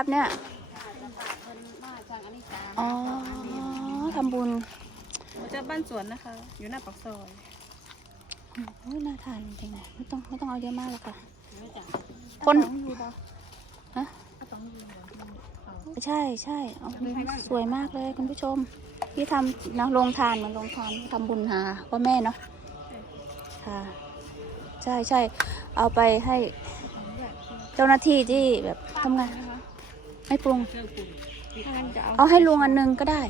ครับเนี่ยอ๋อทำบุญมาจาบ้านสวนนะคะ อยู่หน้าปากซอยโอ้ยน่าทานจริงๆไม่ต้องไม่ต้องเอาเยอะมากหรอกค่ะ คนฮะใช่ใช่เอาสวยมากเลยคุณผู้ชม ที่ทำนะโรงทานเหมันโรงทานทำบุญหาพ่อแม่เนาะค่ะใช่ใช่เอาไปให้เจ้าหน้าที่ที่แบบทำงาน ไม่ปรุงเครื่องปรุง ถ้างั้นจะเอาเอาให้ลุงอันหนึงก็ได้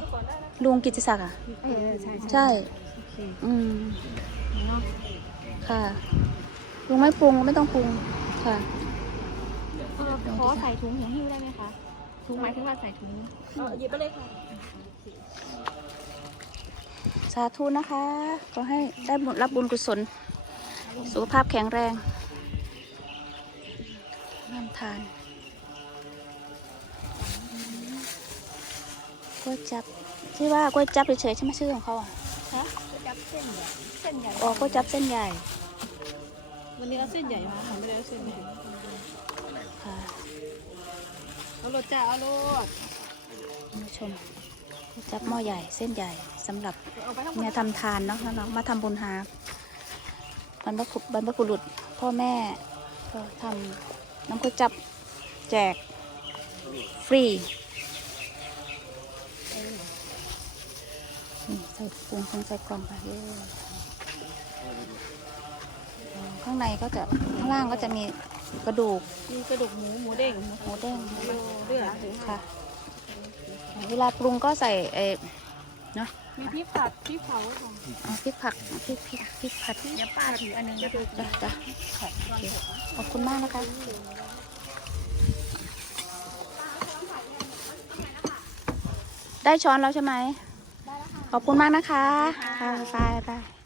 ลุงกิติศักดิ์อะ เออใช่ใช่ อืมค่ะ ลุงไม่ปรุงไม่ต้องปรุง ค่ะขอใส่ถุงหูหิ้วได้ไหมคะ ถุงหมายถึงว่าใส่ถุง หยิบไปเลยค่ะ สาธุนะคะก็ให้ได้บุญรับบุญกุศล สุขภาพแข็งแรงน้ำทาน กล้วยจับที่ว่ากล้วยจับเฉยๆใช่ไหมชื่อของเขาอะฮะจับเส้นใหญ่เส้นใหญ่อ๋อกล้วยจับเส้นใหญ่ วันนี้เอาเส้นใหญ่มาค่ะไม่ได้เอาเส้นใหญ่ค่ะเอารถจ้าเอารถคุณผู้ชมกล้วยจับหม้อใหญ่เส้นใหญ่สำหรับเอาไปทั้งหมดเนี่ยทำทานเนาะน้องๆมาทำบุญหาบรรพบุบรรพบุรุษพ่อแม่ก็ทำน้ำก๋วยจับแจกฟรี ใส่ปรุงใส่กล่องไปเยอะอ๋อข้างในก็จะข้างล่างก็จะมีกระดูกมีกระดูกหมูหมูเด้งหมูหมูเด้งเลือดค่ะ เวลาปรุงก็ใส่เออเนาะมีพริกผัดพริกเผาค่ะเอาพริกผักพริกพริกพริกผัดเดี๋ยวป้าถืออันหนึงก็ดูจ้ะจ้ะโอเคขอบคุณมากนะคะได้ช้อนแล้วใช่ไหม ขอบคุณมากนะคะค่ะบายบาย